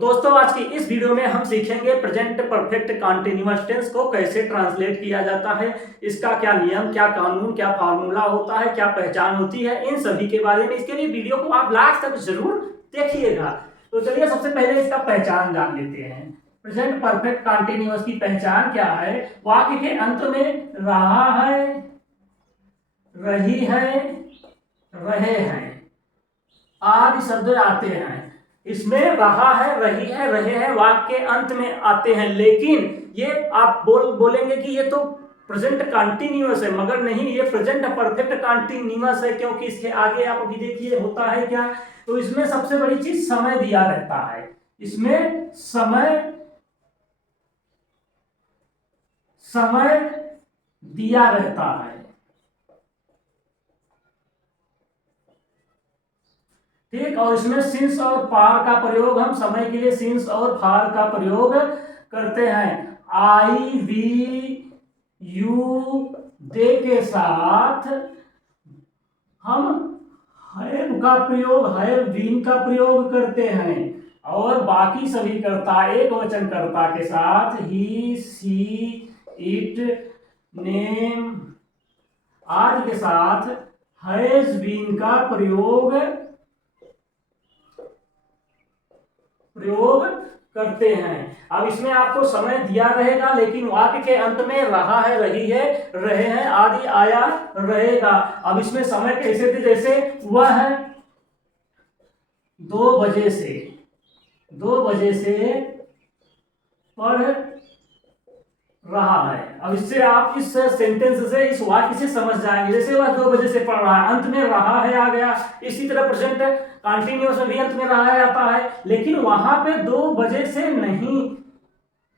दोस्तों आज की इस वीडियो में हम सीखेंगे प्रेजेंट परफेक्ट कंटीन्यूअस टेंस को कैसे ट्रांसलेट किया जाता है, इसका क्या नियम, क्या कानून, क्या फार्मूला होता है, क्या पहचान होती है, इन सभी के बारे में। इसके लिए वीडियो को आप लास्ट तक जरूर देखिएगा। तो चलिए सबसे पहले इसका पहचान जान लेते हैं। प्रेजेंट परफेक्ट कंटीन्यूअस की पहचान क्या है? वाक्य के अंत में रहा है, रही है, रहे हैं आदि शब्द आते हैं। इसमें रहा है, रही है, रहे हैं वाक्य के अंत में आते हैं, लेकिन ये आप बोलेंगे कि ये तो प्रेजेंट कंटीन्यूअस है, मगर नहीं, ये प्रेजेंट परफेक्ट कंटीन्यूअस है, क्योंकि इसके आगे आप अभी देखिए होता है क्या। तो इसमें सबसे बड़ी चीज समय दिया रहता है। इसमें समय दिया रहता है, ठीक। और इसमें सिंस और फार का प्रयोग, हम समय के लिए सिंस और फार का प्रयोग करते हैं। आई, वी, यू, दे के साथ हम हैव का प्रयोग, हैव बीन का प्रयोग करते हैं। और बाकी सभी कर्ता, एक वचन कर्ता के साथ ही, सी, इट, नेम आदि के साथ हैज बीन का प्रयोग करते हैं। अब इसमें आपको समय दिया रहेगा, लेकिन वाक्य के अंत में रहा है, रही है, रहे हैं आदि आया रहेगा। अब इसमें समय कैसे थे? जैसे वह है 2 बजे से पढ़ रहा है। अब इससे आप इस सेंटेंस से, इस वाक्य से समझ जाएंगे। जैसे वह 2 बजे से पढ़ रहा है, अंत में रहा है आ गया। इसी तरह प्रेजेंट कंटीन्यूअस में भी अंत में रहा है आता है, लेकिन वहां पे 2 बजे से नहीं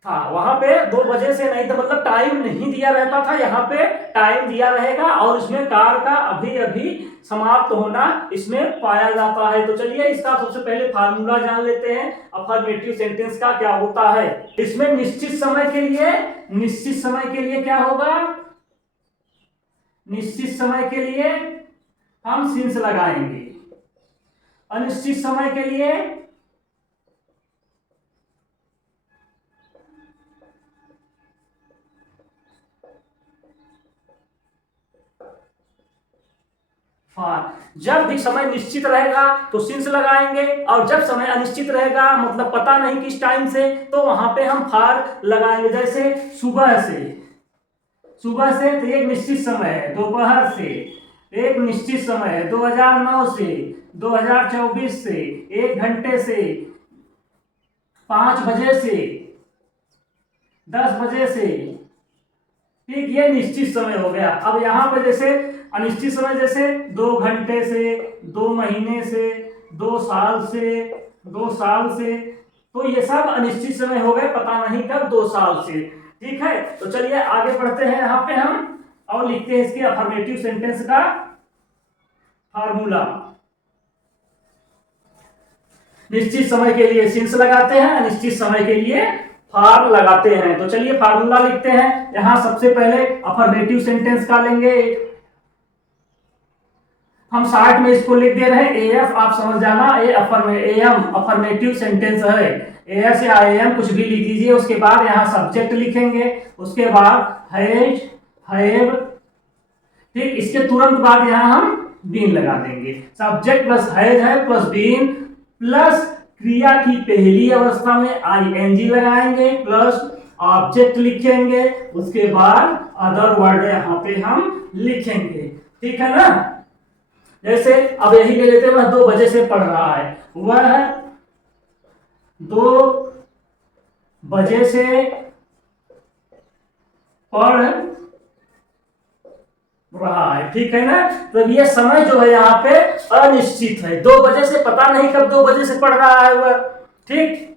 था, वहां पे 2 बजे से नहीं था, मतलब टाइम नहीं दिया रहता था। यहाँ पे टाइम दिया रहेगा और इसमें कार का अभी अभी समाप्त होना इसमें पाया जाता है। तो चलिए इसका सबसे पहले फार्मूला जान लेते हैं अफर्मेटिव सेंटेंस का क्या होता है। इसमें निश्चित समय के लिए क्या होगा? निश्चित समय के लिए हम सिंस लगाएंगे, अनिश्चित समय के लिए फार। जब भी समय निश्चित रहेगा तो सिंस लगाएंगे, और जब समय अनिश्चित रहेगा, मतलब पता नहीं किस टाइम से, तो वहां पे हम फार लगाएंगे। जैसे सुबह से तो एक निश्चित समय है, दोपहर से एक निश्चित समय है, 2009 से, 2024 से, 1 घंटे से, 5 बजे से, 10 बजे से, ठीक। ये निश्चित समय हो गया। अब यहाँ पे जैसे अनिश्चित समय, जैसे 2 घंटे से, 2 महीने से, 2 साल से, 2 साल से, तो ये सब अनिश्चित समय हो गए, पता नहीं कब, 2 साल से, ठीक है। तो चलिए आगे बढ़ते हैं यहाँ पे हम और लिखते हैं इसके अफर्मेटिव सेंटेंस का फार्मूला। निश्चित समय के लिए सिंस लगाते हैं, अनिश्चित समय के लिए फार लगाते हैं। तो चलिए फार्मूला लिखते हैं। यहां सबसे पहले अफर्मेटिव सेंटेंस का लेंगे, हम शार्ट में इसको लिख दे रहे हैं एएफ, आप समझ जाना। एएम अफर्मेटिव सेंटेंस है, एएस या एएम कुछ भी लिख दीजिए। उसके बाद यहाँ सब्जेक्ट लिखेंगे, उसके बाद हैज, हैव, ठीक। इसके तुरंत बाद यहाँ हम बीन लगा देंगे। सब्जेक्ट प्लस हैज है प्लस बीन प्लस क्रिया की पहली अवस्था में आईएनजी लगाएंगे प्लस ऑब्जेक्ट लिखेंगे, उसके बाद अदर वर्ड यहाँ पे हम लिखेंगे, ठीक है ना। जैसे अब यही ले लेते हैं, वह 2 बजे से पढ़ रहा है, वह 2 बजे से पढ़ रहा है, ठीक है ना। तो ये समय जो है यहाँ पे अनिश्चित है, 2 बजे से, पता नहीं कब 2 बजे से पढ़ रहा है वह, ठीक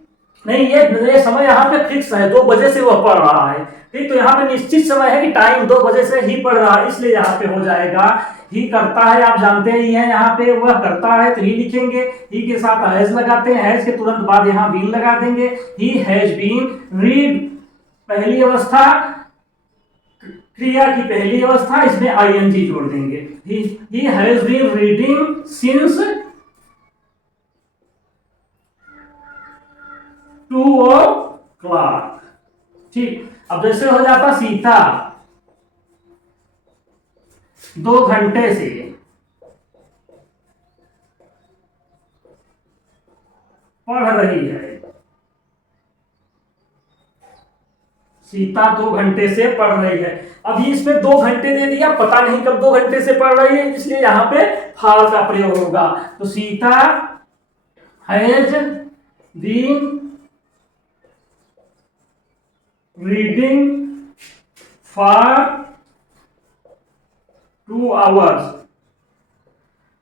नहीं। ये समय यहाँ पे फिक्स है, 2 बजे से वह पढ़ रहा है, ठीक। तो यहाँ पे निश्चित समय है कि टाइम 2 बजे से ही पढ़ रहा है, इसलिए यहाँ पे हो जाएगा ही करता है, आप जानते ही हैं। यहाँ पे वह करता है तो ही लिखेंगे, ही के साथ हैज लगाते हैं, हैज के तुरंत बाद यहाँ बीन लगा देंगे। ही हैज बीन रीड, पहली अवस्था, क्रिया की पहली अवस्था, इसमें आईएनजी जोड़ देंगे। He has been reading since 2 o'clock। ठीक, अब जैसे हो जाता सीता 2 घंटे से पढ़ रही है। सीता 2 घंटे से पढ़ रही है। अभी इसमें 2 घंटे दे दिया, पता नहीं कब 2 घंटे से पढ़ रही है, इसलिए यहां पे फाल का प्रयोग होगा। तो Sita has been reading for 2 hours।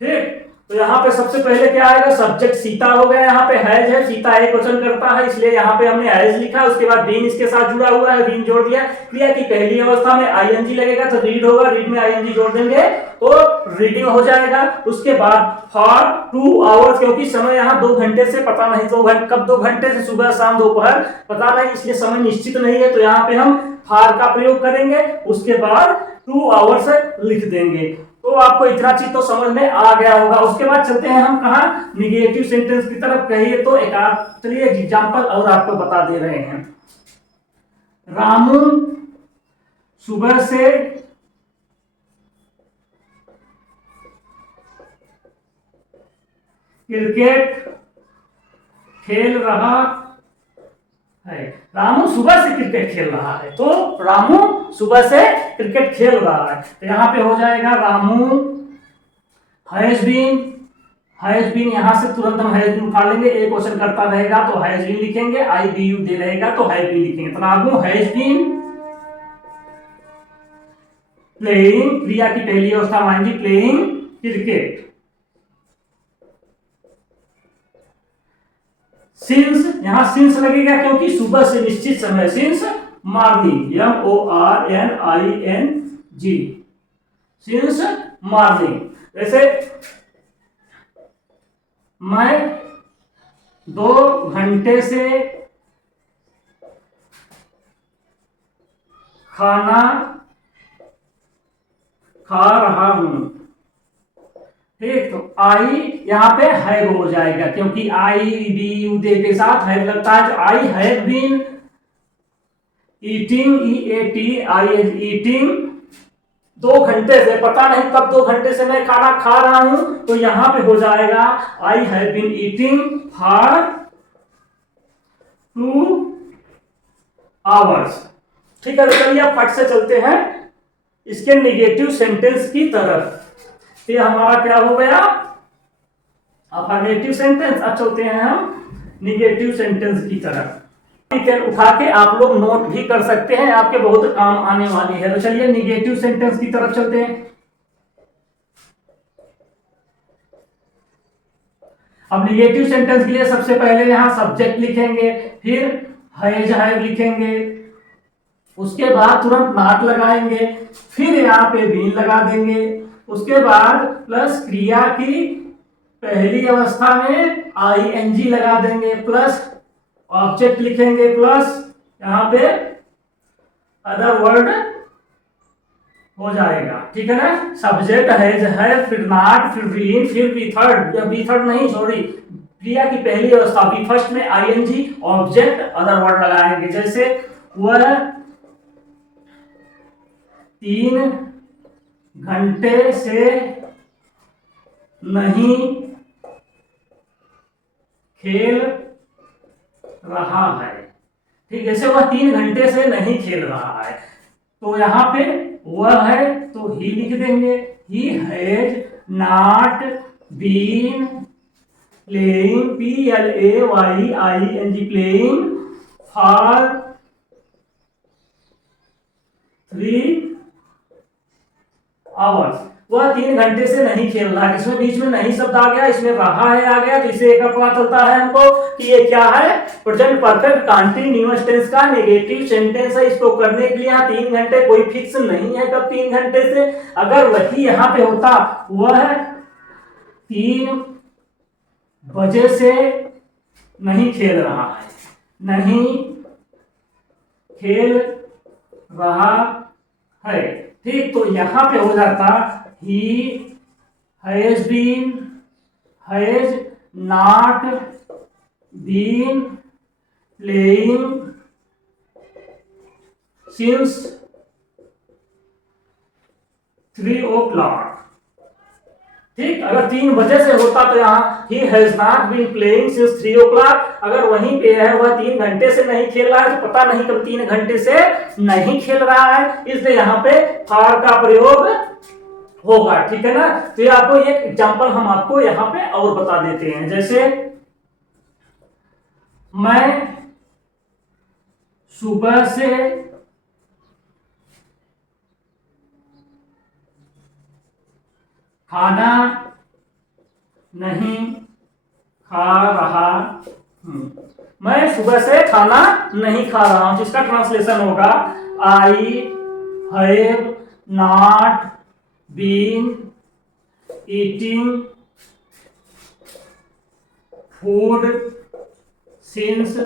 ठीक, तो यहाँ पे सबसे पहले क्या आएगा, सब्जेक्ट सीता हो गया, यहाँ पे हैज है, सीता एक क्वेश्चन करता है, इसलिए यहाँ पे हमने हैज लिखा। उसके बाद बीन इसके साथ जुड़ा हुआ है, बीन जोड़ दिया। क्रिया की पहली अवस्था में आईएनजी लगेगा तो रीड होगा, रीड में आईएनजी जोड़ देंगे तो रीडिंग हो जाएगा। उसके बाद फॉर 2 hours, क्योंकि समय यहाँ 2 घंटे से पता नहीं, 2 घंटे कब, 2 घंटे से सुबह शाम दोपहर पता नहीं, इसलिए समय निश्चित नहीं है, तो यहाँ पे हम फॉर का प्रयोग करेंगे। उसके बाद 2 hours लिख देंगे। तो आपको इतना चीज तो समझ में आ गया होगा। उसके बाद चलते हैं हम कहा, निगेटिव सेंटेंस की तरफ। कहिए तो एक चलिए एग्जांपल और आपको बता दे रहे हैं। रामू सुबह से क्रिकेट खेल रहा है। रामू सुबह से क्रिकेट खेल रहा है, तो रामू सुबह से क्रिकेट खेल रहा है, तो यहाँ पे हो जाएगा रामू हैज बीन यहां से तुरंत हम हैज बीन उठा लेंगे। एक क्वेश्चन करता रहेगा तो हैज बीन लिखेंगे, आई बी यू दे रहेगा तो हैज बीन लिखेंगे। तो रामू हैज बीन प्लेइंग, क्रिया की पहली अवस्था मानेंगे प्लेइंग क्रिकेट। सिंस, यहां सिंस लगेगा क्योंकि सुबह से निश्चित समय, since morning, MORNING, since morning. जैसे मैं 2 घंटे से खाना खा रहा हूं। ठीक, तो आई यहाँ पे हैव हो जाएगा क्योंकि आई बी यू दे के साथ हैव लगता है। तो I have been eating, eating 2 घंटे से, पता नहीं कब 2 घंटे से मैं खाना खा रहा हूं, तो यहां पे हो जाएगा I have been eating for 2 hours। ठीक है, तो चलिए अब फट से चलते हैं इसके निगेटिव सेंटेंस की तरफ। ये हमारा क्या हो गया, अफर्मेटिव सेंटेंस। अब चलते हैं हम निगेटिव सेंटेंस की तरफ। पेन उठा के आप लोग नोट भी कर सकते हैं, आपके बहुत काम आने वाली है। तो चलिए निगेटिव सेंटेंस की तरफ चलते हैं। अब निगेटिव सेंटेंस के लिए सबसे पहले यहां सब्जेक्ट लिखेंगे, फिर हैज हैव लिखेंगे, उसके बाद तुरंत नॉट लगाएंगे, फिर यहाँ पे बीन लगा देंगे, उसके बाद प्लस क्रिया की पहली अवस्था में आईएनजी लगा देंगे, प्लस ऑब्जेक्ट लिखेंगे, प्लस यहां पे अदर वर्ड हो जाएगा। ठीक है ना, सब्जेक्ट है, फिर नॉट, फिर बीन, फिर बी थर्ड, या बी थर्ड नहीं सॉरी, क्रिया की पहली अवस्था बी फर्स्ट में आईएनजी, ऑब्जेक्ट, अदर वर्ड लगाएंगे। जैसे वह 3 घंटे से नहीं खेल रहा है। ठीक, जैसे वह 3 घंटे से नहीं खेल रहा है, तो यहां पे वह है तो ही लिख देंगे, he has not been playing, PLAYING, playing for 3 hours। वह 3 घंटे से नहीं खेल रहा है। इसमें बीच में नहीं शब्द आ गया, इसमें रहा है आ गया, तो इसे एक पता चलता है हमको कि ये क्या है, प्रेजेंट परफेक्ट कंटीन्यूअस टेंस का नेगेटिव सेंटेंस है। इसको करने के लिए यहाँ 3 घंटे कोई फिक्स नहीं है कब 3 घंटे से। अगर वही यहाँ पे होता वह 3 बजे से नहीं खेल रहा है, नहीं खेल रहा है। ठीक, तो यहां पे हो जाता he has been, has not been playing since 3 o'clock। ठीक, अगर 3 बजे से होता तो यहाँ he has not been playing since 3 o'clock। अगर वहीं पे है वह 3 घंटे से नहीं खेल रहा है तो पता नहीं कब 3 घंटे से नहीं खेल रहा है, इसलिए यहाँ पे फॉर का प्रयोग होगा। ठीक है ना। तो ये आपको एक एग्जांपल हम आपको यहाँ पे और बता देते हैं, जैसे मैं सुबह से खाना नहीं खा रहा हूं। मैं सुबह से खाना नहीं खा रहा हूं, जिसका ट्रांसलेशन होगा I have not been eating food since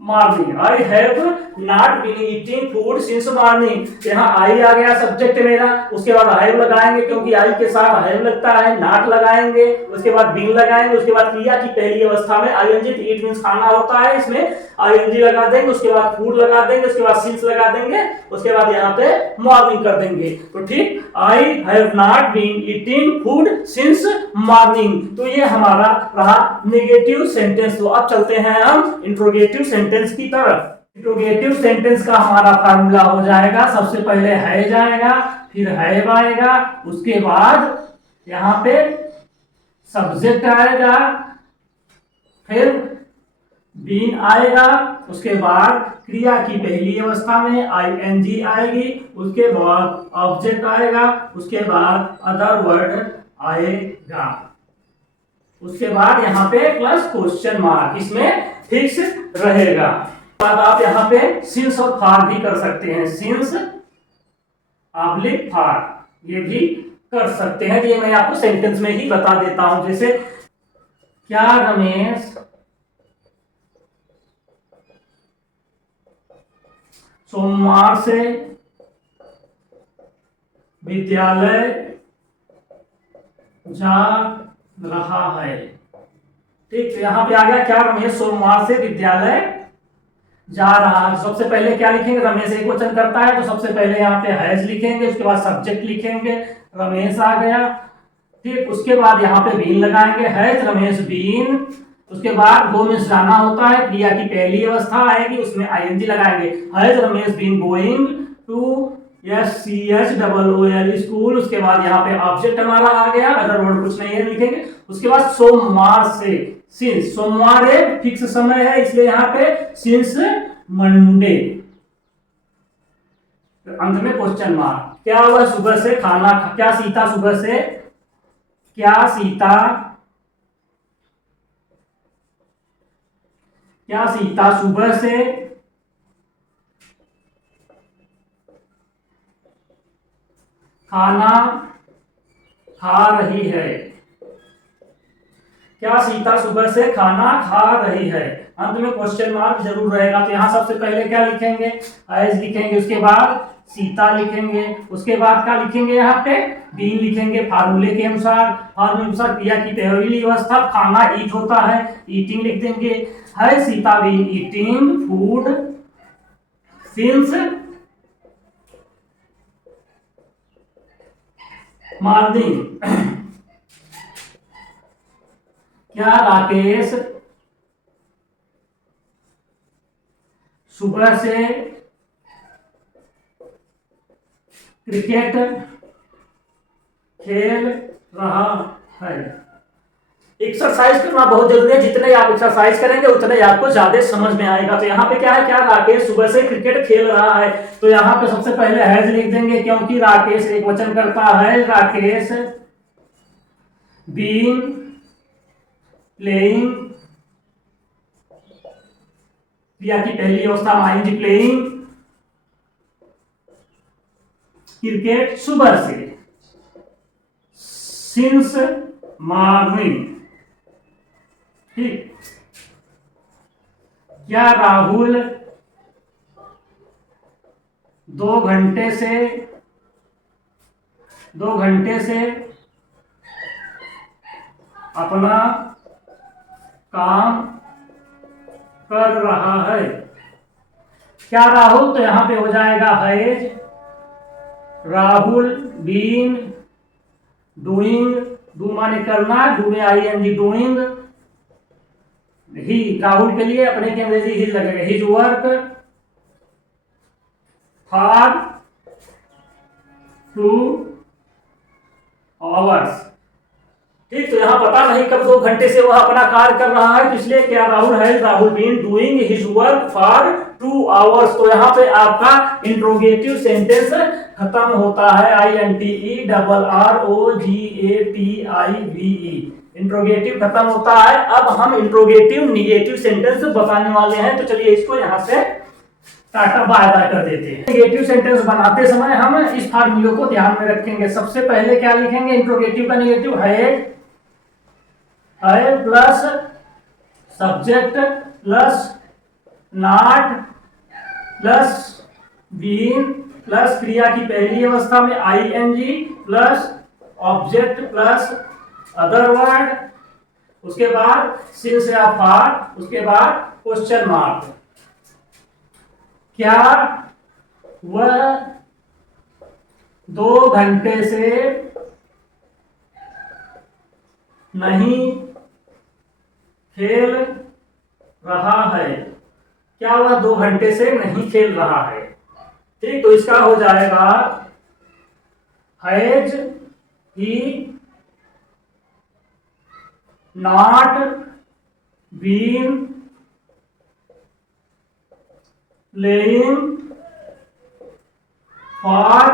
morning. I have not been eating food since morning. यहाँ आई आ गया सब्जेक्ट मेरा, उसके बाद हैव लगाएंगे क्योंकि आई के साथ हैव लगता है, नॉट लगाएंगे, उसके बाद बीन लगाएंगे, उसके बाद क्रिया की पहली अवस्था में आईएनजी, ईट मींस खाना होता है, इसमें आईएनजी लगा देंगे, उसके बाद फूड लगा देंगे, उसके बाद सिंस लगा देंगे, उसके बाद यहाँ पे मॉर्निंग कर देंगे। तो ठीक, I have not been eating food since morning. तो ये हमारा रहा नेगेटिव सेंटेंस। तो अब चलते हैं हम इंट्रोगेटिव सेंटेंस की तरफ। इंट्रोगेटिव सेंटेंस का हमारा फार्मूला हो जाएगा, सबसे पहले है जाएगा, फिर हैव आएगा, उसके बाद यहाँ पे सब्जेक्ट आएगा, फिर बीन आएगा, उसके बाद क्रिया की पहली अवस्था में आईएनजी आएगी, उसके बाद ऑब्जेक्ट आएगा, उसके बाद अदर वर्ड आएगा, उसके बाद यहाँ पे प्लस क्वेश्चन मार्क इसमें फिक्स रहेगा। बाद आप यहाँ पे सिंस और फॉर भी कर सकते हैं, सिंस ऑब्लिक फॉर ये भी कर सकते हैं। ये मैं आपको सेंटेंस में ही बता देता हूं, जैसे क्या रमेश सोमवार से विद्यालय जा रहा है। ठीक, तो यहां पे आ गया क्या रमेश सोमवार से विद्यालय जा रहा है। सबसे पहले क्या लिखेंगे, रमेश एक वचन करता है तो सबसे पहले यहाँ पे हैज लिखेंगे, उसके बाद सब्जेक्ट लिखेंगे, रमेश आ गया। ठीक, उसके बाद यहाँ पे बीन लगाएंगे, हैज रमेश बीन, उसके बाद गो में जाना होता है, क्रिया की पहली अवस्था आएगी, उसमें आईएनजी लगाएंगे, has Ramesh been going to SCHOOL school. उसके बाद यहाँ पे ऑब्जेक्ट हमारा आ गया, अदर वर्ड कुछ नहीं है लिखेंगे, उसके बाद सोमवार से, सिंस सोमवार एक फिक्स समय है इसलिए यहाँ पे सिंस मंडे, अंत में क्वेश्चन मार्क। क्या हुआ, सुबह से खाना, क्या सीता सुबह से, क्या सीता सुबह से खाना खा रही है। क्या सीता सुबह से खाना खा रही है, अंत में क्वेश्चन मार्क जरूर रहेगा। तो यहां सबसे पहले क्या लिखेंगे, एज लिखेंगे, उसके बाद सीता लिखेंगे, उसके बाद क्या लिखेंगे, यहाँ पे बीन लिखेंगे, फार्मूले के अनुसार, क्रिया की पहली अवस्था खाना ईट होता है, ईटिंग लिख देंगे, has Sita been eating food since morning. क्या राकेश सुबह से क्रिकेट खेल रहा है। एक्सरसाइज करना बहुत जरूरी है, जितने आप एक्सरसाइज करेंगे उतने आपको ज्यादा समझ में आएगा। तो यहाँ पे क्या है, क्या राकेश सुबह से क्रिकेट खेल रहा है, तो यहाँ पे सबसे पहले हैज लिख देंगे क्योंकि राकेश एक वचन करता है, राकेश बीन प्लेइंग, क्रिया की पहली अवस्था आईएनजी प्लेइंग क्रिकेट सुबह से, सिंस मॉर्निंग। ठीक, क्या राहुल 2 घंटे से अपना काम कर रहा है। क्या राहुल, तो यहां पे हो जाएगा has Rahul been doing, do माने करना, डू में आई एन जी, डूइंग ही, राहुल के लिए अपने के अंग्रेजी ही लगेगा, हिज वर्क फॉर 2 आवर्स। ठीक, तो यहाँ पता नहीं कब 2 घंटे से वह अपना कार्य कर रहा है, तो इसलिए क्या Rahul been doing his work for 2 hours. तो यहाँ पे आपका इंट्रोगेटिव सेंटेंस खत्म होता है, INTERROGATIVE, इंट्रोगेटिव खत्म होता है। अब हम इंट्रोगेटिव निगेटिव सेंटेंस बताने वाले हैं, तो चलिए इसको यहाँ से टाटा बाय बाय कर देते हैं। निगेटिव सेंटेंस बनाते समय हम इस फार्मूले को ध्यान में रखेंगे। सबसे पहले क्या लिखेंगे इंट्रोगेटिव का negative, has plus subject plus not plus been plus क्रिया की पहली अवस्था में ING plus object plus other word, उसके बाद सिंस या फॉर, उसके बाद क्वेश्चन मार्क। क्या वह 2 घंटे से नहीं खेल रहा है? क्या वह 2 घंटे से नहीं खेल रहा है? ठीक, तो इसका हो जाएगा has he not been playing for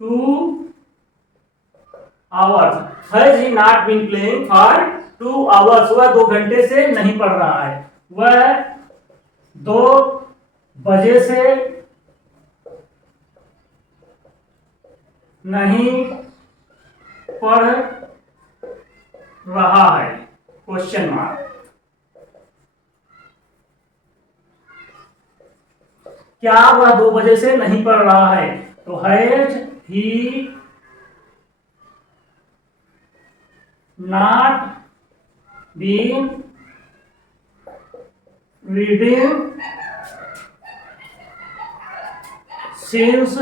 2 hours. Has he not been playing for 2 hours, वह 2 घंटे से नहीं पढ़ रहा है, वह 2 बजे से नहीं पढ़ रहा है, क्वेश्चन मार्क। क्या वह 2 बजे से नहीं पढ़ रहा है? तो has he not been reading since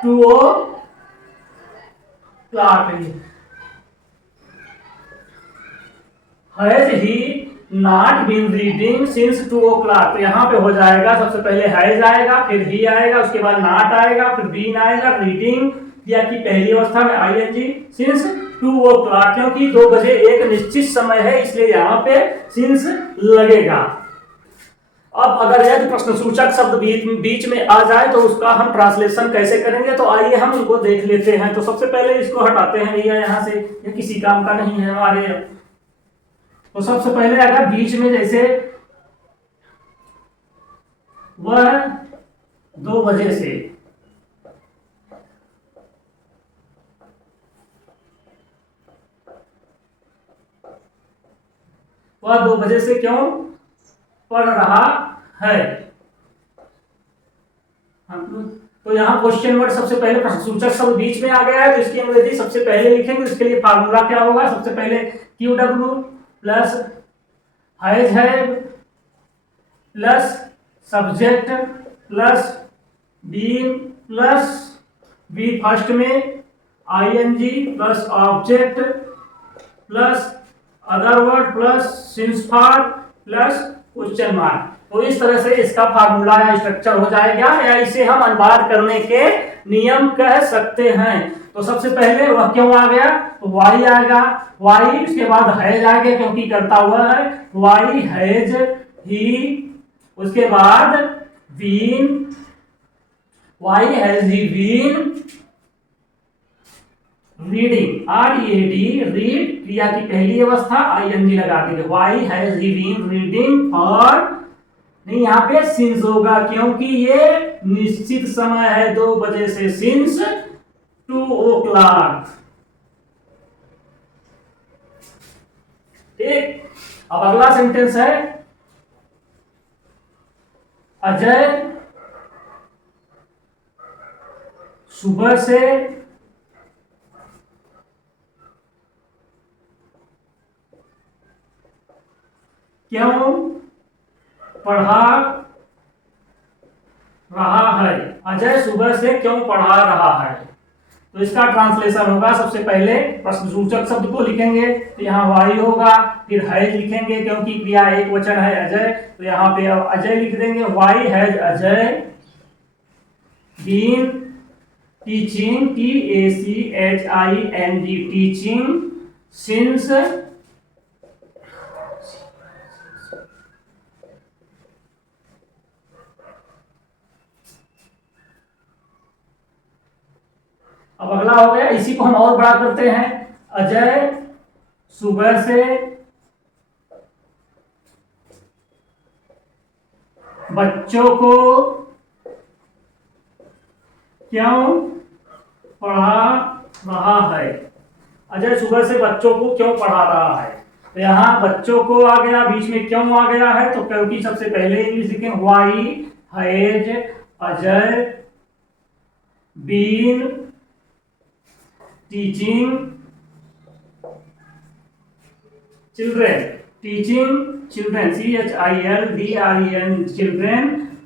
2 o'clock। Has he not been reading since 2 o'clock, तो यहाँ पे हो जाएगा सबसे पहले हैज आएगा, फिर ही आएगा, उसके बाद नॉट आएगा, फिर बीन आएगा, रीडिंग या की पहली अवस्था में ING सिंस 2 o'clock, क्योंकि 2 बजे एक निश्चित समय है इसलिए यहाँ पे सिंस लगेगा। अब अगर यदि प्रश्न सूचक शब्द बीच में आ जाए तो उसका हम ट्रांसलेशन कैसे करेंगे, तो आइए हम उनको देख लेते हैं। तो सबसे पहले इसको हटाते हैं भैया यहाँ से, ये किसी काम का नहीं है हमारे। तो सबसे पहले अगर बीच में जैसे वह 2 बजे से, वह 2 बजे से क्यों पढ़ रहा है, तो यहाँ क्वेश्चन वर्ड सबसे पहले प्रश्न सूचक शब्द बीच में आ गया है, तो इसकी अंग्रेजी सबसे पहले लिखेंगे। इसके लिए फार्मूला क्या होगा, सबसे पहले QW प्लस हैज है plus subject plus been plus V first में ING plus object plus other word plus since for plus question mark. तो इस तरह से इसका फार्मूला या स्ट्रक्चर हो जाएगा, या इसे हम अनुवाद करने के नियम कह सकते हैं। तो सबसे पहले वह क्यों आ गया, तो वाई आएगा, वाई उसके बाद हैज आ गया क्योंकि करता हुआ है, वाई हैज ही, उसके बाद been, why has he been reading, READ, read क्रिया की पहली अवस्था ING लगा देंगे, why has he been reading for, नहीं यहाँ पे सिंस होगा क्योंकि ये निश्चित समय है 2 बजे से, सिंस 2 o'clock। ठीक, अब अगला सेंटेंस है अजय सुबह से क्यों पढ़ा रहा है। अजय सुबह से क्यों पढ़ा रहा है। तो इसका ट्रांसलेशन होगा, सबसे पहले प्रश्नसूचक शब्द को लिखेंगे, तो यहाँ वाई होगा, फिर है लिखेंगे क्योंकि क्रिया एक वचन है अजय, तो यहाँ पे अब अजय लिख देंगे। Why has Ajay been teaching, TACHING teaching since अब अगला हो गया, इसी को हम और बड़ा करते हैं। अजय सुबह से बच्चों को क्यों पढ़ा रहा है। अजय सुबह से बच्चों को क्यों पढ़ा रहा है। तो यहाँ बच्चों को आ गया, बीच में क्यों आ गया है, तो क्योंकि सबसे पहले इंग्लिश लिखें, why has Ajay been teaching children, CHILDREN children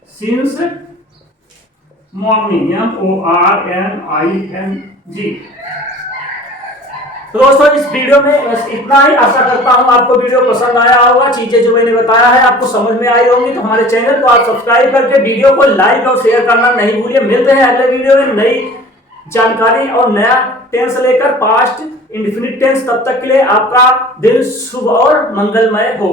since morning, MORNING। तो दोस्तों इस वीडियो में बस इतना ही। आशा करता हूं आपको वीडियो पसंद आया होगा, चीजें जो मैंने बताया है आपको समझ में आई होंगी। तो हमारे चैनल को आप सब्सक्राइब करके वीडियो को लाइक और शेयर करना नहीं भूलिए। मिलते हैं अगले वीडियो में नई जानकारी और नया टेंस लेकर, पास्ट इंडेफिनिट टेंस। तब तक के लिए आपका दिन शुभ और मंगलमय हो।